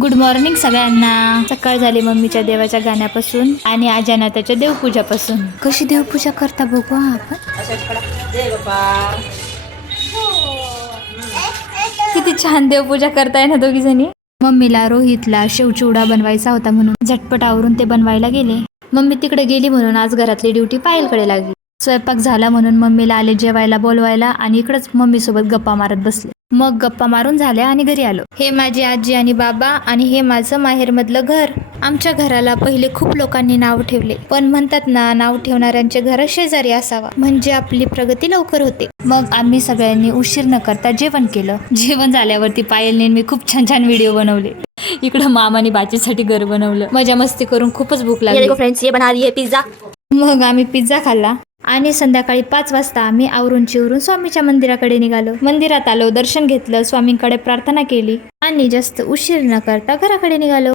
Good morning सगळ्यांना। सकाळ झाली मम्मीच्या देवाच्या गाण्यापासून आणि आजाना त्याच्या देवपूजापासून। कशी देवपूजा करता बघू आपण। किती छान देवपूजा करताय ना दोघी जणी। मम्मीला रोहितला शेवचिवडा बनवायचा होता म्हणून झटपट आवरून ते बनवायला गेले। मम्मी तिकडे गेली म्हणून आज घरातली ड्युटी पायलकडे लागली। स्वयंपाक झाला म्हणून मम्मीला आले जेवायला बोलवायला आणि इकडेच मम्मी सोबत गप्पा मारत बसले। मग गप्पा मारून झाल्या आणि घरी आलो। हे माझी आजी आणि बाबा आणि हे माझं माहेर मधलं घर। आमच्या घराला पहिले खूप लोकांनी नाव ठेवले, पण म्हणतात ना नाव ठेवणाऱ्यांचे घर शेजारी असावा म्हणजे आपली प्रगती लवकर होते। मग आम्ही सगळ्यांनी उशीर न करता जेवण केलं। जेवण झाल्यावरती पायलने मी खूप छान छान व्हिडिओ बनवले। इकडं मामाने बाचीसाठी घर बनवलं। मजा मस्ती करून खूपच भूक लागली। फ्रेंड्स ये बना रही है पिज्जा। मग आम्ही पिझ्झा खाल्ला आणि संध्याकाळी 5 वाजता आम्ही आवरून चिवरून स्वामीच्या मंदिराकडे निघालो। मंदिरात आलो, दर्शन घेतलं, स्वामींकडे प्रार्थना केली आणि जास्त उशीर न करता घराकडे निघालो।